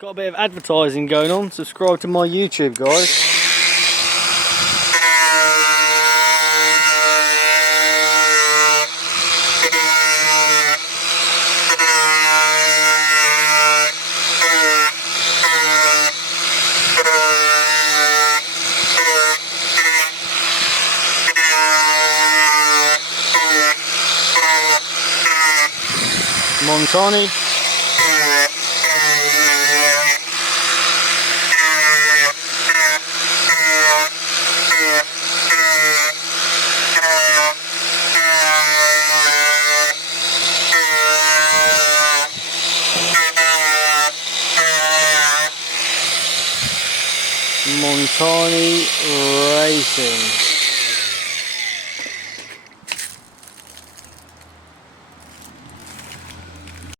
Got a bit of advertising going on. Subscribe to my YouTube, guys. Montani. Montani Racing.